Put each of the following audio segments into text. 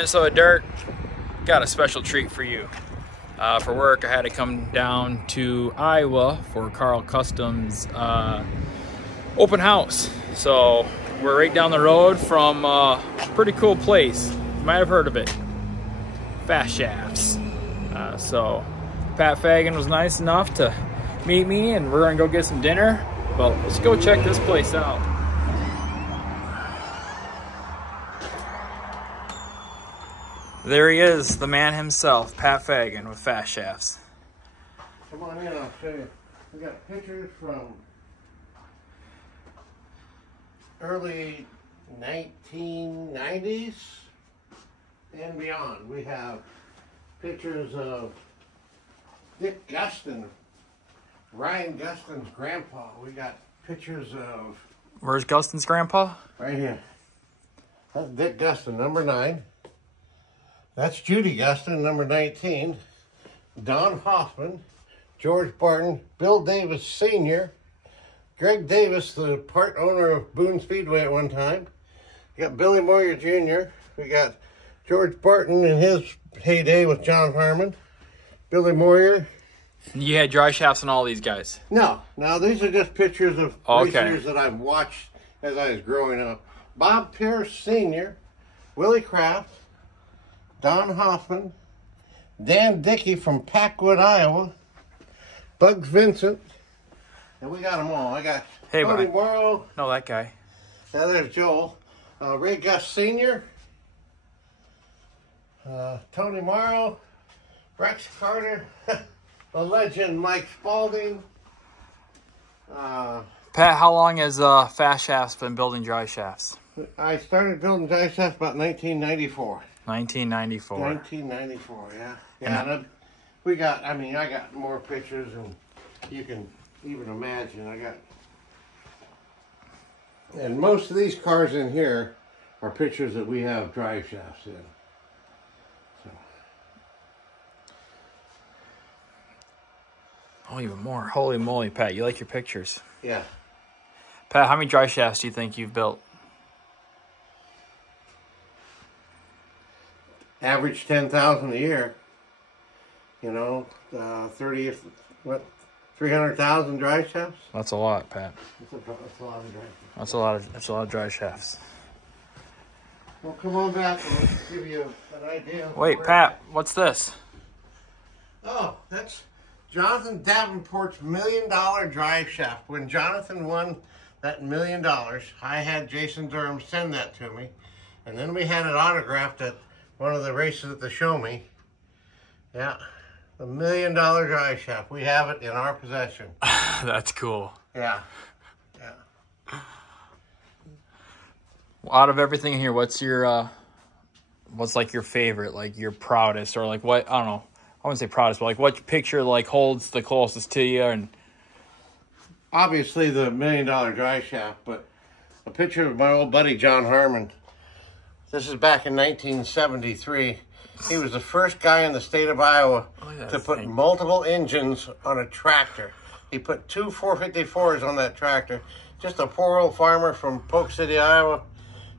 Minnesota Dirt. Got a special treat for you. For work, I had to come down to Iowa for Carl Custom's open house. So we're right down the road from a pretty cool place. You might have heard of it. Fast Shafts. So Pat Fagan was nice enough to meet me, and we're gonna go get some dinner. But let's go check this place out. There he is, the man himself, Pat Fagan with Fast Shafts. Come on in, I'll show you. We got pictures from early 1990s and beyond. We have pictures of Dick Gustin, Ryan Gustin's grandpa. We got pictures of... Where's Gustin's grandpa? Right here. That's Dick Gustin, number 9. That's Judy Gustin, number 19. Don Hoffman, George Barton, Bill Davis Sr., Greg Davis, the part owner of Boone Speedway at one time. We got Billy Moyer Jr. We got George Barton in his heyday with John Harmon. Billy Moyer. You had dry shafts on all these guys? No, these are just pictures of racers that I've watched as I was growing up. Bob Pierce Sr., Willie Kraft, Don Hoffman, Dan Dickey from Packwood, Iowa, Bugs Vincent, and we got them all. I got Tony Morrow. No, that guy. Now there's Joel. Ray Gus Sr., Tony Morrow, Rex Carter, the legend Mike Spalding. Pat, how long has Fast Shafts been building dry shafts? I started building dry shafts about 1994. 1994. 1994, yeah. Yeah, and we got, I got more pictures than you can even imagine. And most of these cars in here are pictures that we have drive shafts in. So. Oh, even more. Holy moly, Pat, you like your pictures. Yeah. Pat, how many dry shafts do you think you've built? Average 10,000 a year. You know, 300,000 dry shafts. That's a lot, Pat. That's a lot of dry shafts. That's a lot of dry shafts. Well, come on back and let's give you an idea. Wait, Pat, what's this? Oh, that's Jonathan Davenport's $1 million drive shaft. When Jonathan won that $1 million, I had Jason Durham send that to me, and then we had it autographed at one of the races at the Show Me. Yeah, the $1 million drive shaft. We have it in our possession. That's cool. Yeah. Well, out of everything here, what's your what's like your favorite, like your proudest, or like what, I don't know, I wouldn't say proudest, but like what picture like holds the closest to you? And obviously the $1 million drive shaft, but a picture of my old buddy John Harmon. This is back in 1973. He was the first guy in the state of Iowa to put multiple engines on a tractor. He put 2 454s on that tractor. Just a poor old farmer from Polk City, Iowa.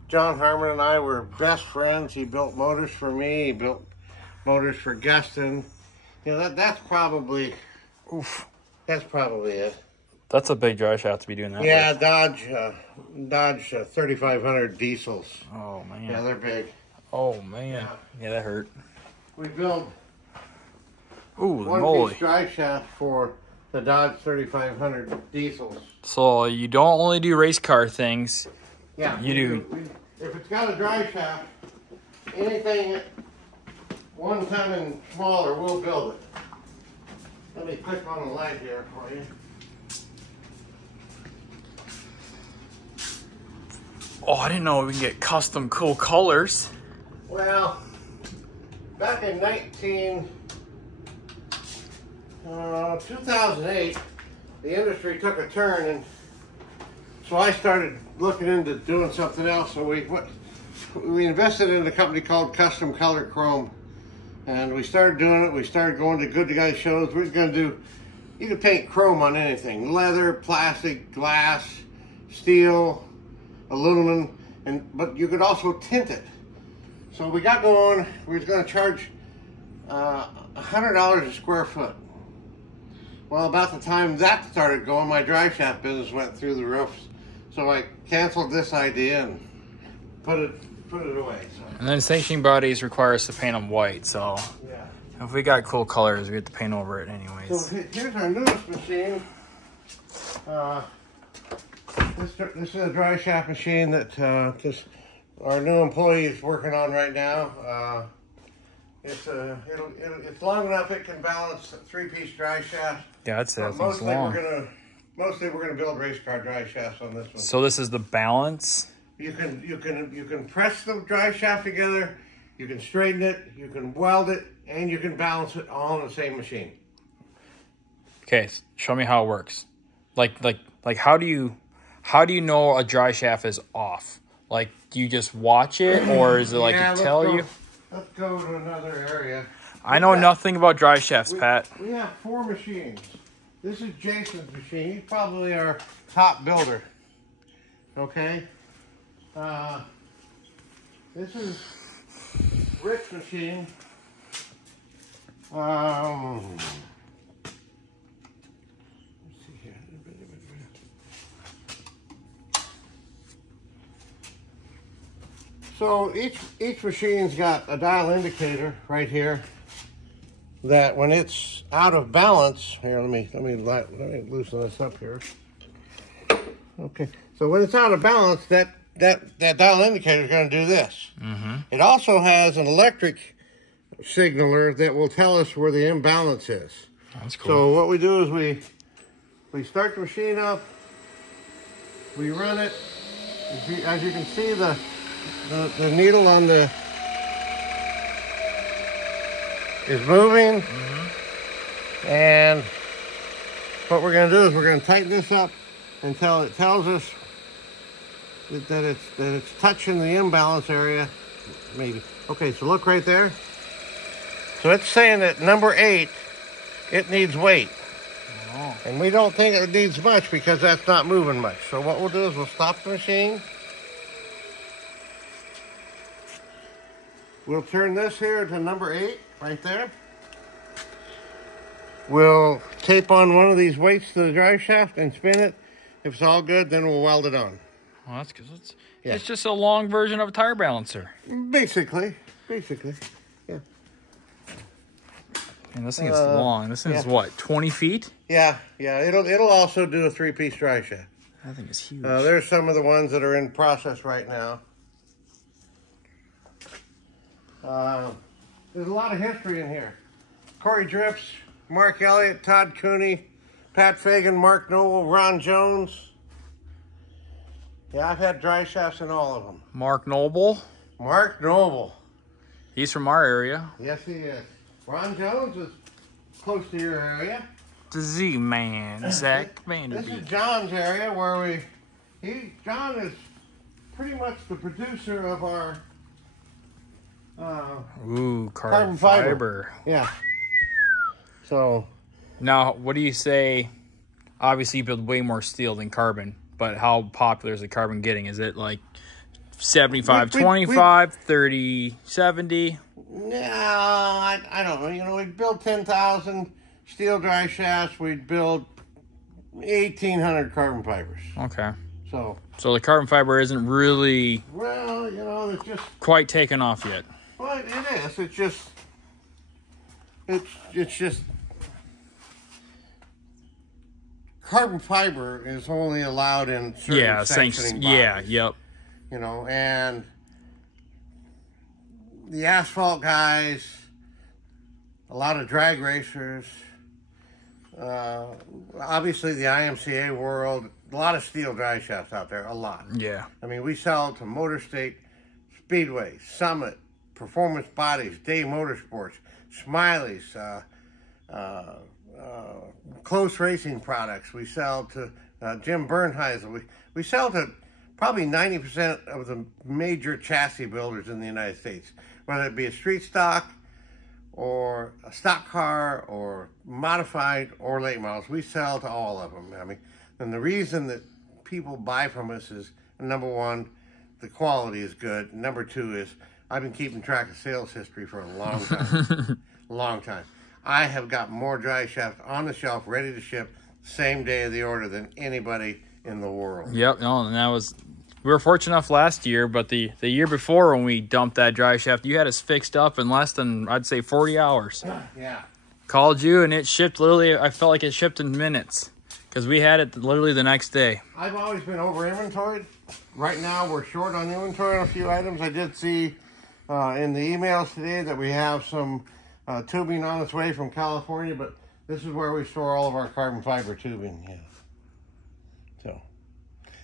John Harmon and I were best friends. He built motors for me. He built motors for Gustin. You know, that's probably, that's probably it. That's a big dry shaft to be doing that. Yeah, with. Dodge 3500 diesels. Oh, man. Yeah, they're big. Oh, man. Yeah, that hurt. We built one piece drive shaft for the Dodge 3500 diesels. So you don't only do race car things. Yeah. You do. If it's got a drive shaft, anything 1 ton and smaller, we'll build it. Let me click on the light here for you. Oh, I didn't know we can get custom cool colors. Well, back in 2008, the industry took a turn, and so I started looking into doing something else. So we invested in a company called Custom Color Chrome, and we started doing it. We started going to Good Guy shows. We were going to do, you could paint chrome on anything: leather, plastic, glass, steel, aluminum, but you could also tint it. So we got going. We was going to charge $100 a square foot. Well, about the time that started going, my drive shaft business went through the roof. So I canceled this idea and put it away. So. And then sanctioning bodies require us to paint them white, so Yeah. if we got cool colors, we have to paint over it anyways. So here's our newest machine. This is a dry shaft machine that just our new employee is working on right now. It's long enough it can balance a 3-piece dry shaft. Yeah, I'd say that thing's Mostly long. Mostly we're gonna build race car dry shafts on this one. So this is the balance. You can press the dry shaft together, you can straighten it, you can weld it, and you can balance it all on the same machine. Okay, show me how it works. Like how do you know a dry shaft is off? Like, do you just watch it, or is it like Yeah, it tell you? Let's go to another area. I know nothing about dry shafts, Pat. We have 4 machines. This is Jason's machine. He's probably our top builder. Okay. This is Rick's machine. Let's see here. So each machine's got a dial indicator right here that when it's out of balance, here let me loosen this up here. Okay, so when it's out of balance, that dial indicator is going to do this. Mm-hmm. It also has an electric signaler that will tell us where the imbalance is. That's cool. So what we do is we start the machine up, we run it. As you can see, the needle on the is moving. Mm-hmm. And what we're going to do is we're going to tighten this up until it tells us that it's touching the imbalance area. Maybe. Okay, so look right there. So it's saying that number 8, it needs weight. Oh. And we don't think it needs much because that's not moving much. So what we'll do is we'll stop the machine. We'll turn this here to number 8, right there. We'll tape on one of these weights to the drive shaft and spin it. If it's all good, then we'll weld it on. Well, that's because it's just a long version of a tire balancer. Basically, yeah. And this thing is long. This thing is what, 20 feet? Yeah. It'll also do a 3-piece drive shaft. That thing is huge. There's some of the ones that are in process right now. There's a lot of history in here. Corey Dripps, Mark Elliott, Todd Cooney, Pat Fagan, Mark Noble, Ron Jones. Yeah, I've had dry shafts in all of them. Mark Noble. Mark Noble. He's from our area. Yes, he is. Ron Jones is close to your area. The Z-Man, Zach This Vanderbeek. is John's area where John is pretty much the producer of our carbon fiber. Yeah. So now, what do you say? Obviously, you build way more steel than carbon, but how popular is the carbon getting? Is it like 75-25, 30-70? No, I don't know. You know, we'd build 10,000 steel dry shafts. We'd build 1,800 carbon fibers. Okay. So the carbon fiber isn't really, well, you know, it's just quite taken off yet. Well, it is. It's just carbon fiber is only allowed in certain sanctioning bodies. Yeah, yep. You know, and the asphalt guys, a lot of drag racers, obviously the IMCA world, a lot of steel dry shafts out there, a lot. Yeah. I mean, we sell to Motor State, Speedway, Summit, Performance Bodies, Day Motorsports, Smiley's, Close Racing Products. We sell to Jim Bernheisel. We sell to probably 90% of the major chassis builders in the United States, whether it be a street stock or a stock car or modified or late models. We sell to all of them. I mean, and the reason that people buy from us is, number one, the quality is good. Number two is I've been keeping track of sales history for a long time. Long time. I have got more dry shafts on the shelf ready to ship same day of the order than anybody in the world. Yep, no, and that was, we were fortunate enough last year, but the year before when we dumped that dry shaft, you had us fixed up in less than, I'd say, 40 hours. Yeah. Called you and it shipped literally, I felt like it shipped in minutes because we had it literally the next day. I've always been over inventoried. Right now we're short on inventory on a few items. I did see in the emails today that we have some tubing on its way from California, but this is where we store all of our carbon fiber tubing. Yeah. So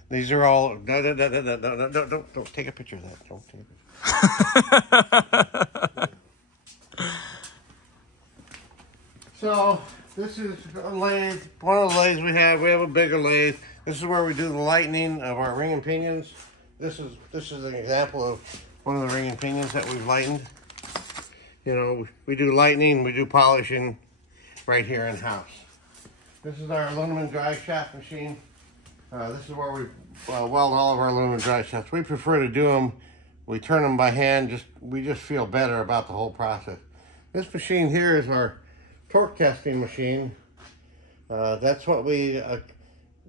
these are all. No, don't take a picture of that. Don't take a picture. So this is a lathe. One of the lathes we have. We have a bigger lathe. This is where we do the lightening of our ring and pinions. This is an example of one of the ring and pinions that we've lightened. You know, we do lightening, we do polishing right here in house. This is our aluminum dry shaft machine. This is where we weld all of our aluminum dry shafts. We prefer to do them. We turn them by hand. We just feel better about the whole process. This machine here is our torque testing machine. That's what we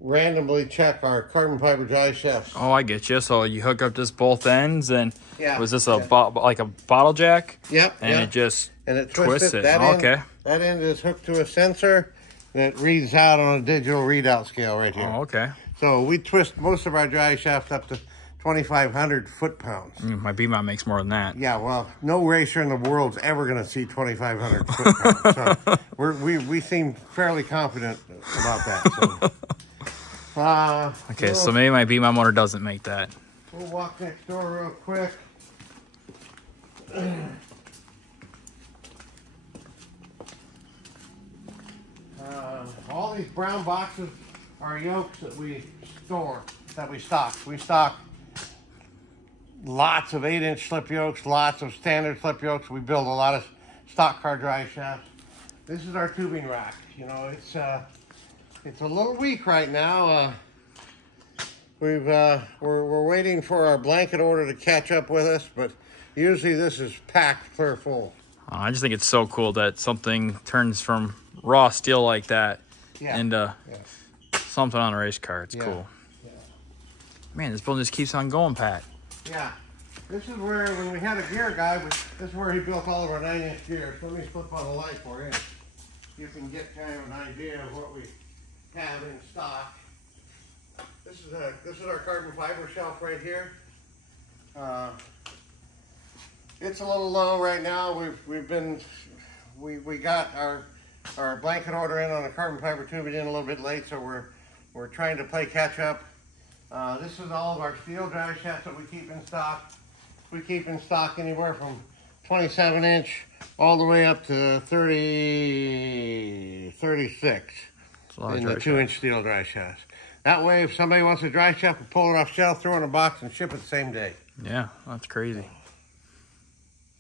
randomly check our carbon fiber dry shafts. Oh, I get you. So you hook up just both ends, and yeah, was this like a bottle jack? Yep. And it just twists it. That okay. That end is hooked to a sensor that reads out on a digital readout scale right here. Oh, okay. So we twist most of our dry shafts up to 2,500 foot-pounds. My BMOT makes more than that. Yeah, well, no racer in the world's ever going to see 2,500 foot-pounds. So we seem fairly confident about that. So. Okay, so maybe my BMOT motor doesn't make that. We'll walk next door real quick. All these brown boxes are yokes that we store, that we stock. We stock lots of 8-inch slip yokes, lots of standard slip yokes. We build a lot of stock car dry shafts. This is our tubing rack. You know, it's a little weak right now. We're waiting for our blanket order to catch up with us, but usually this is packed clear full. I just think it's so cool that something turns from raw steel like that into something on a race car. It's cool. Yeah. Man, this building just keeps on going, Pat. Yeah. This is where, when we had a gear guy, this is where he built all of our 9-inch gears. Let me flip on the light for you. You can get kind of an idea of what we have in stock. This is our carbon fiber shelf right here. It's a little low right now. We got our blanket order in on the carbon fiber tubing in a little bit late, so we're trying to play catch up. This is all of our steel dry shafts that we keep in stock. We keep in stock anywhere from 27-inch all the way up to 36 in the 2-inch steel dry shafts. That way, if somebody wants a dry shaft, we'll pull it off shelf, throw it in a box, and ship it the same day. Yeah, that's crazy.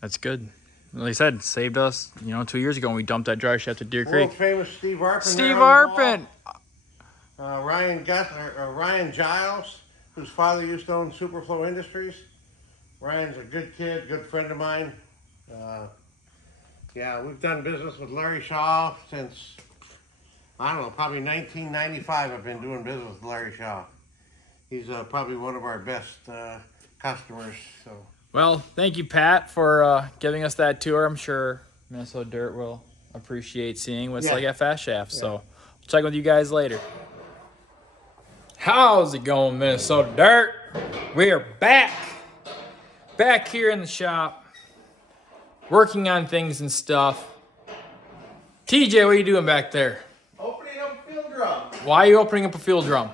That's good. Like I said, saved us, 2 years ago when we dumped that dry shaft at Deer Creek. World famous Steve Arpin. Steve Arpin! Ryan Giles, whose father used to own Superflow Industries. Ryan's a good kid, good friend of mine. Yeah, we've done business with Larry Shaw since, I don't know, probably 1995 I've been doing business with Larry Shaw. He's probably one of our best customers. So. Well, thank you, Pat, for giving us that tour. I'm sure Minnesota Dirt will appreciate seeing what's like at Fast Shaft. So we'll check with you guys later. How's it going, Minnesota Dirt? We are back here in the shop, working on things and stuff. TJ, what are you doing back there? Opening up a field drum. Why are you opening up a field drum?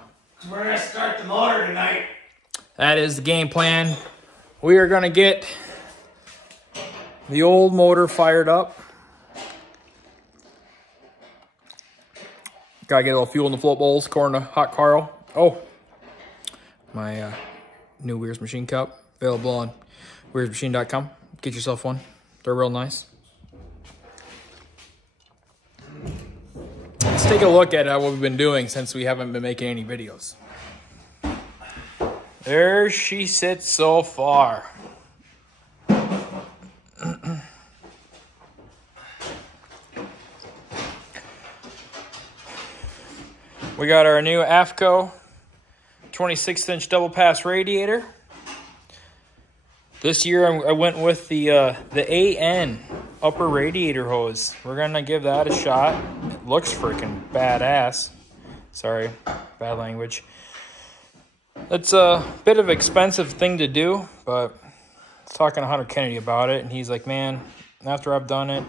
We're going to start the motor tonight. That is the game plan. We are going to get the old motor fired up. Got to get a little fuel in the float bowls, according to Hot Carl. Oh, my new Weir's Machine Cup, available on weirdsmachine.com. Get yourself one. They're real nice. Let's take a look at what we've been doing since we haven't been making any videos. There she sits so far. We got our new AFCO 26-inch double pass radiator. This year I went with the AN upper radiator hose. We're gonna give that a shot. It looks freaking badass. Sorry, bad language. It's a bit of an expensive thing to do, but I was talking to Hunter Kennedy about it, and he's like, man, after I've done it,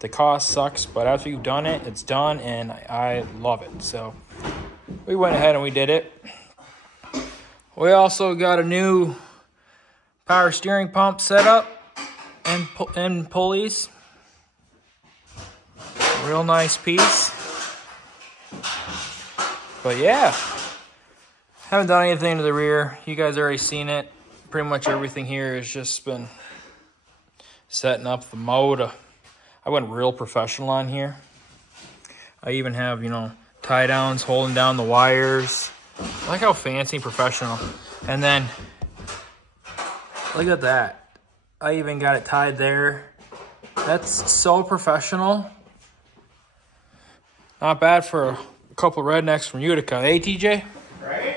the cost sucks, but after you've done it, it's done, and I love it. So we went ahead and we did it. We also got a new power steering pump set up and pulleys. Real nice piece. But yeah, haven't done anything to the rear. You guys already seen it. Pretty much everything here has just been setting up the motor. I went real professional on here. I even have, you know, tie downs holding down the wires. I like how fancy and professional. And then look at that. I even got it tied there. That's so professional. Not bad for a couple rednecks from Utica. Hey, TJ? Right?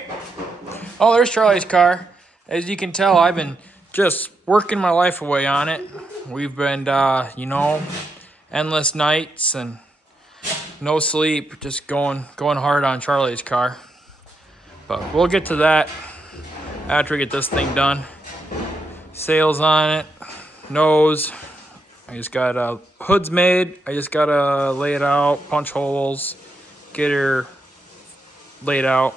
Oh, there's Charlie's car. As you can tell, I've been just working my life away on it. We've been, you know, endless nights and no sleep, just going hard on Charlie's car. But we'll get to that after we get this thing done. Sails on it, nose. I just got hood's made. I just gotta lay it out, punch holes, get her laid out.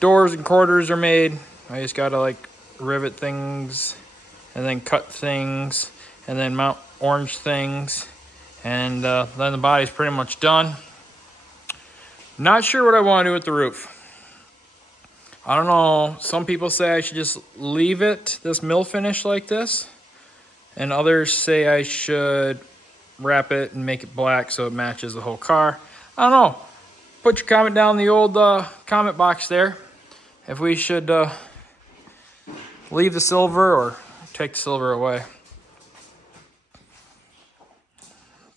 Doors and quarters are made. I just gotta like rivet things and then cut things and then mount orange things. And then the body's pretty much done. Not sure what I want to do with the roof. I don't know. Some people say I should just leave it this mill finish like this. And others say I should wrap it and make it black so it matches the whole car. I don't know. Put your comment down in the old comment box there. If we should leave the silver or take the silver away.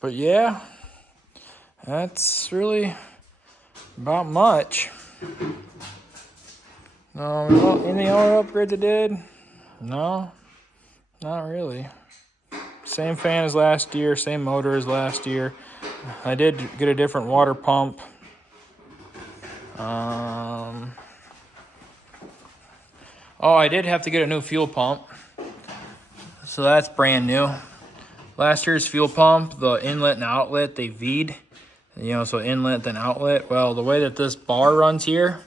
But yeah, that's really about much. Any other upgrades I did? No, not really. Same fan as last year, same motor as last year. I did get a different water pump. Oh, I did have to get a new fuel pump. So that's brand new. Last year's fuel pump, the inlet and outlet, they V'd. You know, so inlet then outlet. Well, the way that this bar runs here,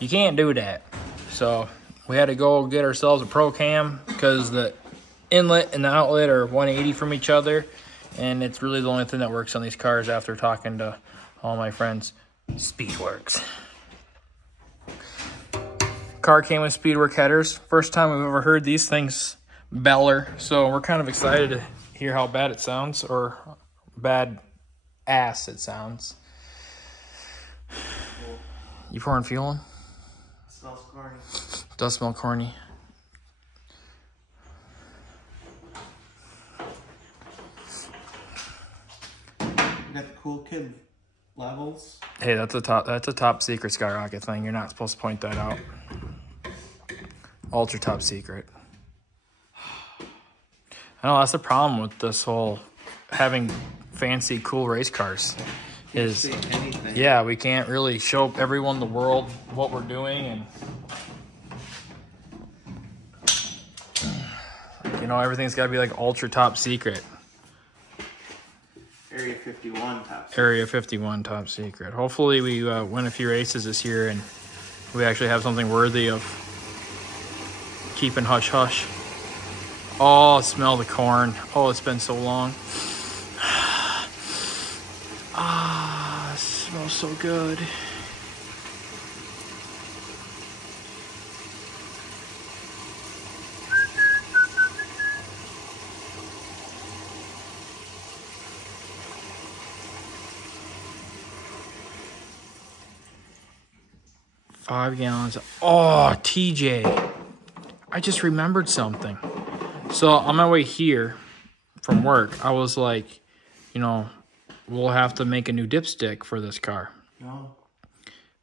you can't do that. So we had to go get ourselves a Pro Cam because the inlet and the outlet are 180 from each other. And it's really the only thing that works on these cars after talking to all my friends. Speedworks. Car came with Speedwork headers. First time we've ever heard these things beller. So we're kind of excited to hear how bad it sounds or bad ass it sounds. You pouring fuel in? Smells corny. Does smell corny. You got the cool kid levels. Hey, that's a top secret skyrocket thing. You're not supposed to point that out. Ultra top secret. I know that's the problem with this whole having fancy cool race cars. Is yeah, we can't really show everyone in the world what we're doing, and you know, everything's got to be like ultra top secret. Area 51 top secret. Area 51 top secret. Hopefully we win a few races this year and we actually have something worthy of keeping hush hush. Oh, smell the corn. Oh, it's been so long. Ah, it smells so good. $5 gallons. Oh, TJ. I just remembered something. So on my way here from work, I was like, you know, we'll have to make a new dipstick for this car. No.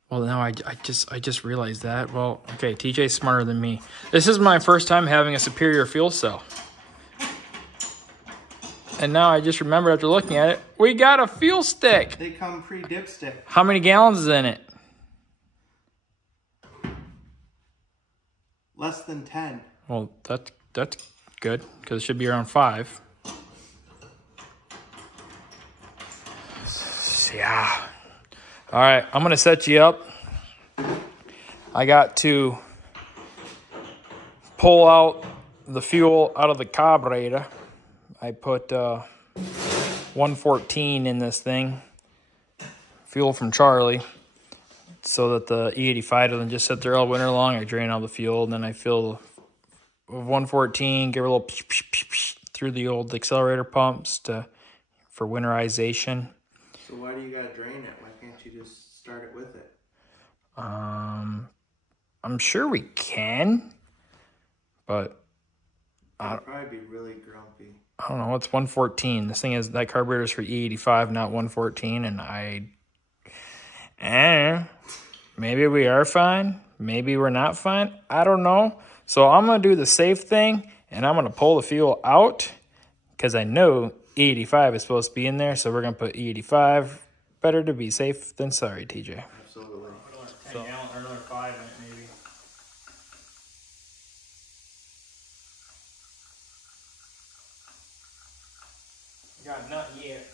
Well, now I just realized that. Well, okay, TJ's smarter than me. This is my first time having a superior fuel cell. And now I just remember after looking at it, we got a fuel stick. They come pre-dipstick. How many gallons is in it? Less than 10. Well, that's good, because it should be around 5. Yeah. All right, I'm going to set you up. I got to pull out the fuel out of the carburetor. I put 114 in this thing, fuel from Charlie, so that the E85 doesn't just sit there all winter long. I drain all the fuel, and then I fill with 114, give it a little through the old accelerator pumps for winterization. So why do you gotta drain it? Why can't you just start it with it? I'm sure we can, but I'd probably be really grumpy. I don't know. It's 114. This thing is, that carburetor is for E85, not 114, and maybe we are fine. Maybe we're not fine. I don't know. So I'm going to do the safe thing, and I'm going to pull the fuel out because I know E85 is supposed to be in there, so we're going to put E85. Better to be safe than sorry, TJ. Absolutely. So, or another 5 in it, maybe. Got nothing yet.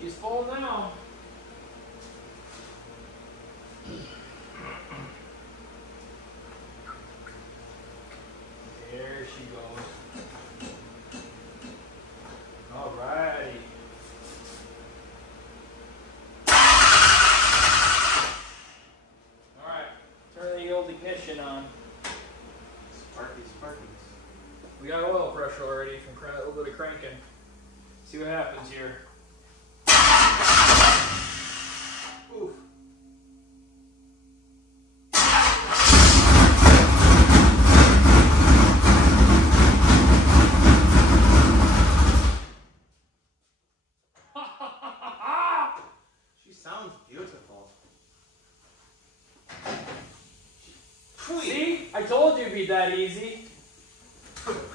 She's full now. There she goes. Alrighty. Alright, turn the old ignition on. Sparky Sparkies. We got oil pressure already from a little bit of cranking. See what happens here. Oof. She sounds beautiful. See? I told you it'd be that easy.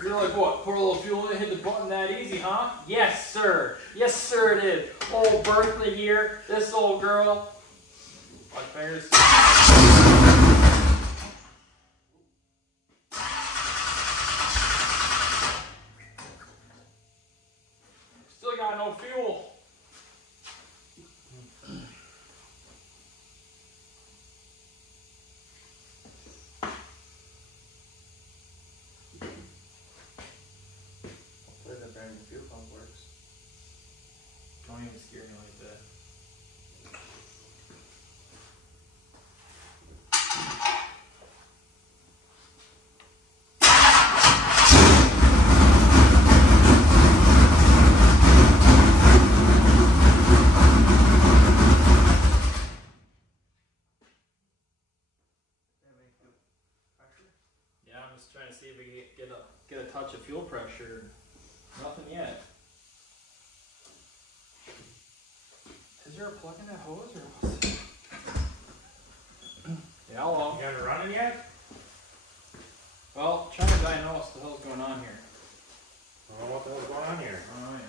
You're like, what? Pour a little fuel in, hit the button that easy, huh? Yes, sir. Yes, sir, it is. Oh, birthday year, this old girl. My fingers. Still got no fuel. Hopefully the brand new fuel pump works. Don't even scare me like that. Yeah, I'm just trying to see if we can get a touch of fuel pressure. Nothing yet. Is there a plug in that hose or what? Yeah, hello. You got it running yet? Well, trying to diagnose what the hell's going on here. I don't know what the hell's going on here. Oh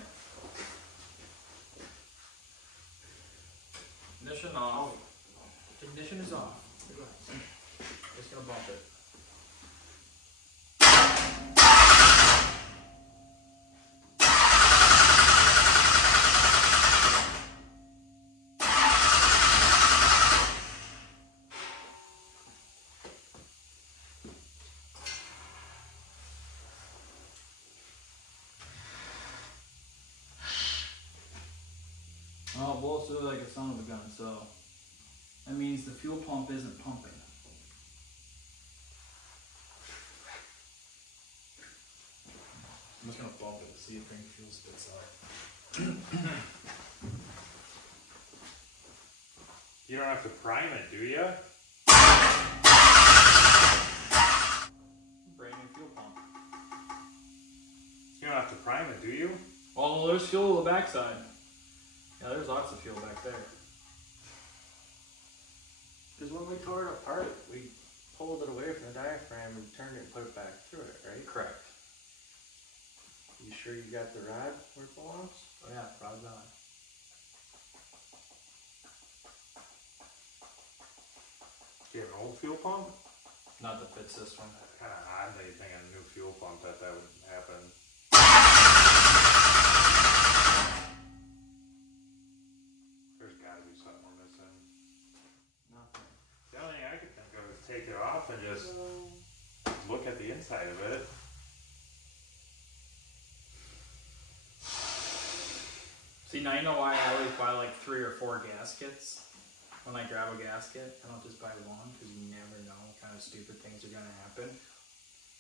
yeah. Ignition off. Ignition is off. Just gonna bump it. Oh, it blows through like a son of a gun, so that means the fuel pump isn't pumping. see if any fuel spits out. You don't have to prime it, do you? Brand new fuel pump. You don't have to prime it, do you? Oh, there's fuel on the backside. Yeah, there's lots of fuel back there. Because when we tore it apart, we pulled it away from the diaphragm and turned it and put it back through it, right? Correct. You sure you got the rod where it belongs? Oh yeah, rod's on. Do you have an old fuel pump? Not that fits this one. That's kind of odd that you think a new fuel pump that would happen. There's got to be something we're missing. Nothing. The only thing I could think of is take it off and just look at the inside of it. See, now you know why I always buy like 3 or 4 gaskets. When I grab a gasket, I don't just buy one because you never know what kind of stupid things are going to happen.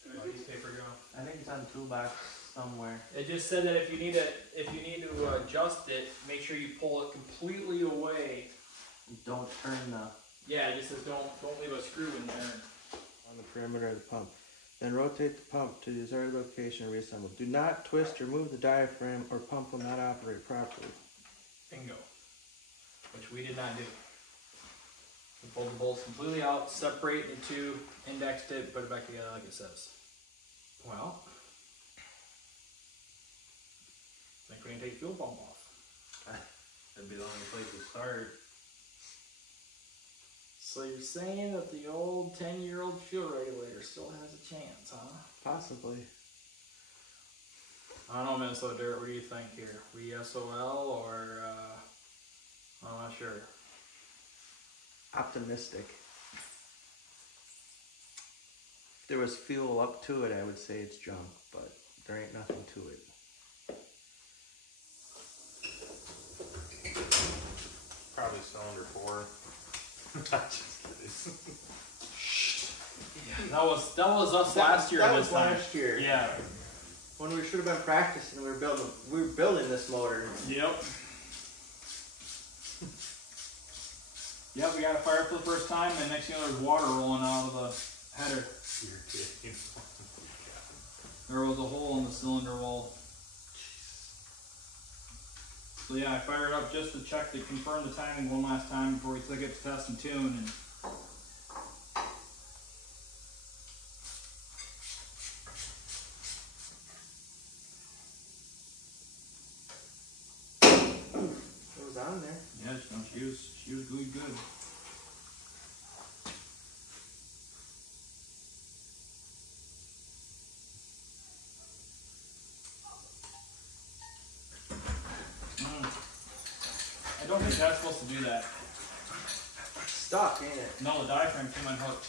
Oh, these paper go. I think it's on the toolbox somewhere. It just said that if you need to adjust it, make sure you pull it completely away. Don't turn the... Yeah, it just says don't leave a screw in there. on the perimeter of the pump. Then rotate the pump to the desired location and reassemble. Do not twist or move the diaphragm or pump will not operate properly. Bingo. Which we did not do. We pulled the bolts completely out, separated the two, indexed it, put it back together like it says. Well, I think we can take the fuel pump off. That'd be the only place to start. So you're saying that the old 10-year-old fuel regulator still has a chance, huh? Possibly. I don't know, Minnesota Dirt, what do you think here? We SOL or, I'm not sure. Optimistic. If there was fuel up to it, I would say it's junk, but there ain't nothing to it. Probably cylinder 4. Just kidding. That was us last year. That at was this time. last year. Yeah. When we should have been practicing, we were building this motor. Yep. Yep, we got it fired up for the first time, and next thing there's water rolling out of the header. You're kidding. There was a hole in the cylinder wall. So yeah, I fired it up just to check to confirm the timing one last time before we took it to test and tune. And It was on there. yeah, she was really good. I don't think that's supposed to do that. Stuck, ain't it? No, the diaphragm came unhooked.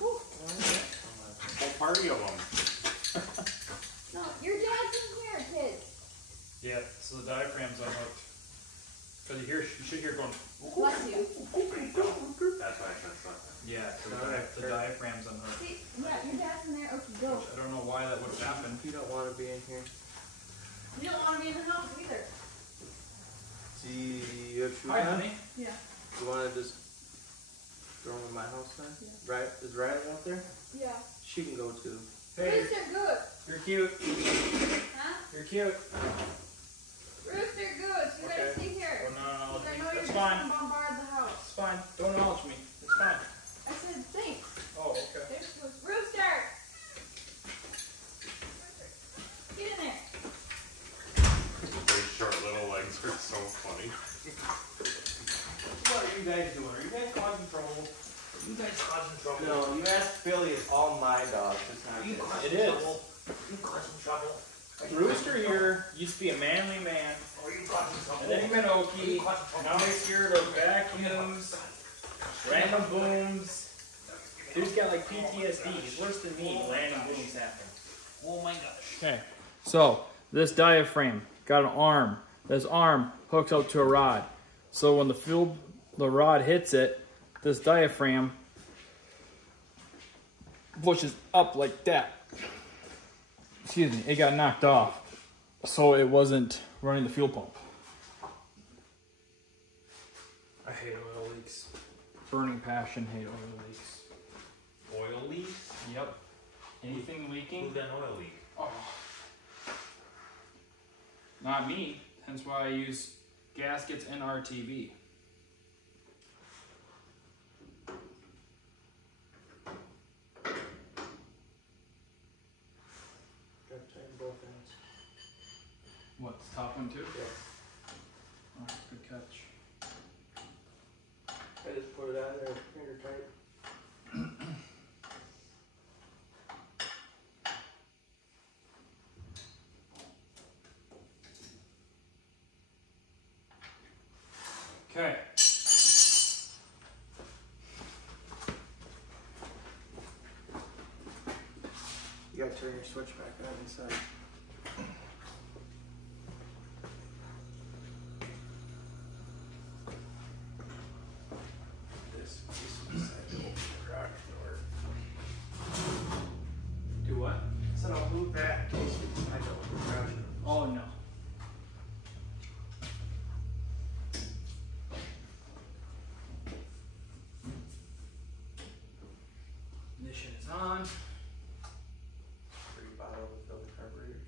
Whole party of them. No, your dad's in here, kids. Yeah, so the diaphragm's unhooked. Because you should hear going. Bless you. That's why I said something. Yeah, the diaphragm's unhooked. See, yeah, your dad's in there. Okay, go. Which I don't know why that would have happened. You don't want to be in here. You don't want to be in the house either. See, you have shoes Hi, on? honey. Yeah. You want to just throw them in my house then? Yeah. Right? Is Riley out there? Yeah. She can go too. Hey, Rooster Goose. you're cute. Huh? You're cute. Rooster Goose, you gotta Okay. stay here. Oh, no, I know that's you're just fine. gonna bombard the house. It's fine. Don't acknowledge me. It's fine. I said thanks. Oh, okay. There's Goose. Rooster! Get in there. Those short little legs are so funny. What are you guys doing? Are you guys causing trouble? You guys causing trouble. No, you asked Billy, it's all my dog. It's not his. It is. You causing trouble. Rooster here used to be a manly man, Are you causing trouble? and then he went okie. Now he's scared of vacuums, random booms. Dude's got like PTSD. He's worse than me. Random booms happen. Oh my gosh. Okay, so this diaphragm got an arm. This arm hooks up to a rod. So when the rod hits it, this diaphragm pushes up like that. excuse me, it got knocked off, so it wasn't running the fuel pump. I hate oil leaks. Burning passion, hate oil leaks. Oil leaks? Yep. Anything leaking? Who's an oil leak? Oh. Not me. Hence why I use gaskets and RTV. Got to tighten both ends. What, the top one too? Yeah. Oh, good catch. I just put it on there, finger tight. Okay. You gotta turn your switch back on inside. This side to open the garage door. Do what? So I'll move that in case it's I don't open the garage door. Oh no. Ignition is on. Free bottle to fill the carburetor.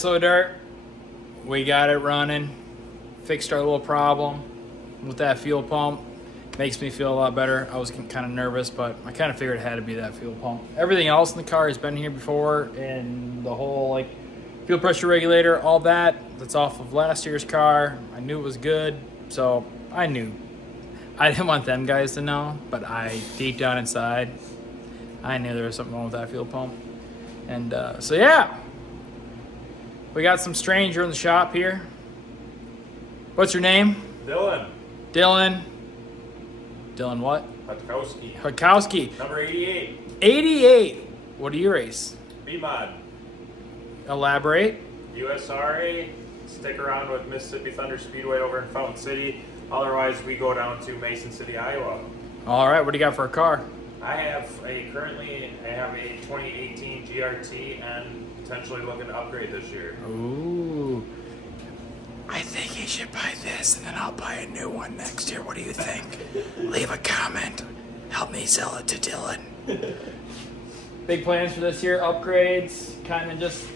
nice load of dirt. We got it running. Fixed our little problem with that fuel pump. Makes me feel a lot better. I was kind of nervous, but I kind of figured it had to be that fuel pump. Everything else in the car has been here before, and the whole like fuel pressure regulator, all that's off of last year's car. I knew it was good, so I knew. I didn't want them guys to know, but I, deep down inside, I knew there was something wrong with that fuel pump. And so yeah, we got some stranger in the shop here. What's your name? Dylan. Dylan. Dylan what? Hutkowski. Hutkowski. Number 88. 88. What do you race? B-Mod. Elaborate. USRA. Stick around with Mississippi Thunder Speedway over in Fountain City. Otherwise, we go down to Mason City, Iowa. All right. What do you got for a car? I have a 2018 GRT and potentially looking to upgrade this year. Ooh. I think he should buy this, and then I'll buy a new one next year. What do you think? Leave a comment. Help me sell it to Dylan. Big plans for this year? Upgrades? Kind of just...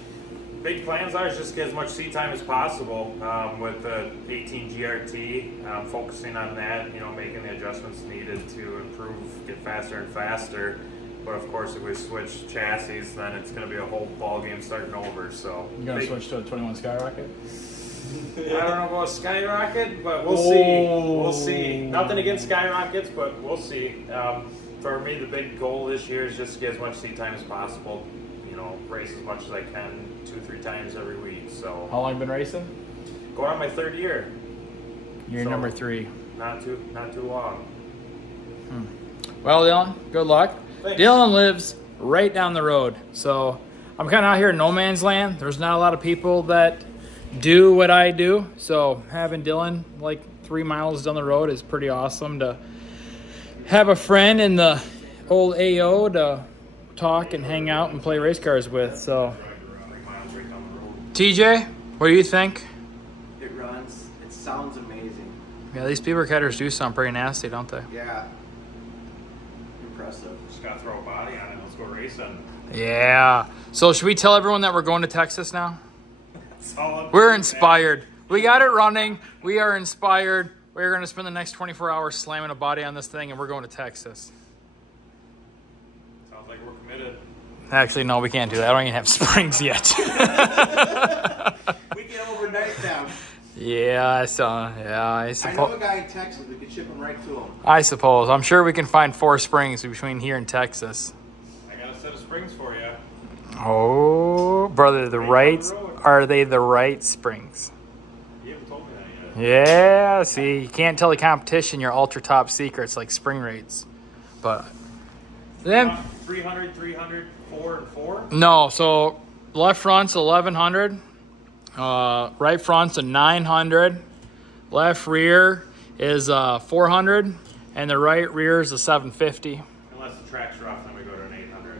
Big plans are just get as much seat time as possible with the 18 GRT, focusing on that, you know, making the adjustments needed to improve, get faster and faster. But of course, if we switch chassis, then it's going to be a whole ball game starting over. So you're going to switch to a 21 Skyrocket? I don't know about Skyrocket, but we'll see. We'll see. Nothing against Skyrockets, but we'll see. For me, the big goal this year is just to get as much seat time as possible. You know, race as much as I can, 2-3 times every week. So. How long have you been racing? Going on my 3rd year. You're so, number 3. Not too long. Well, Dylan, good luck. Thanks. Dylan lives right down the road, so I'm kind of out here in no man's land. There's not a lot of people that do what I do, so having Dylan like 3 miles down the road is pretty awesome to have a friend in the old AO to talk and hang out and play race cars with. So TJ, what do you think? It runs. It sounds amazing. Yeah, these beaver cutters do sound pretty nasty, don't they? Yeah. Impressive. Just gotta throw a body on it. Let's go racing. Yeah. So should we tell everyone that we're going to Texas now? We're inspired. We got it running. We are inspired. We're going to spend the next 24 hours slamming a body on this thing, and we're going to Texas. Sounds like we're committed. Actually, no, we can't do that. I don't even have springs yet. We can overnight them. Yeah, I know a guy in Texas. We could ship them right to him. I suppose. I'm sure we can find 4 springs between here and Texas. I got a set of springs for you. Oh, brother, are they the right springs? You haven't told me that yet. Yeah, see, you can't tell the competition your ultra top secrets like spring rates. But then 300, 300, 4 and 4? No, so left front's 1100, right front's a 900, left rear is 400, and the right rear is a 750. Unless the track's rough, then we go to an 800.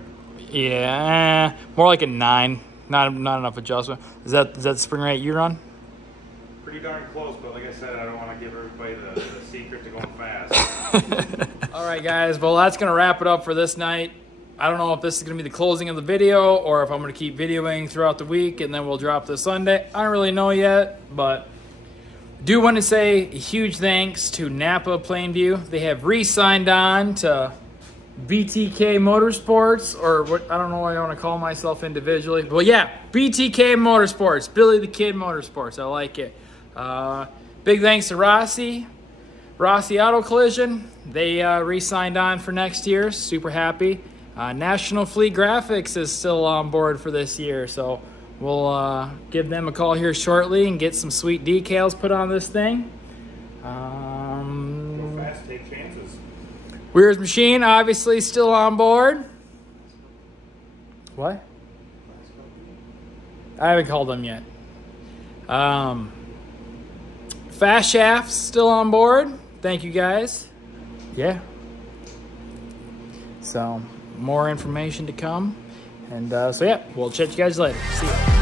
Yeah, more like a 9. Not enough adjustment. Is that the spring rate you run? Pretty darn close, but like I said, I don't want to give everybody the secret to going fast. All right, guys. Well, that's going to wrap it up for this night. I don't know if this is going to be the closing of the video or if I'm going to keep videoing throughout the week and then we'll drop this Sunday. I don't really know yet, but do want to say a huge thanks to Napa Plainview. They have re-signed on to BTK Motorsports, or what, I don't know what I want to call myself individually. But yeah, BTK Motorsports, Billy the Kid Motorsports. I like it. Big thanks to Rossi Auto Collision. They re-signed on for next year. Super happy. National Fleet Graphics is still on board for this year, so we'll give them a call here shortly and get some sweet decals put on this thing. Go fast, take chances. Weir's Machine, obviously, still on board. What? I haven't called them yet. Fast Shafts, still on board. Thank you, guys. Yeah. So, more information to come. And so, yeah, we'll chat you guys later. See ya.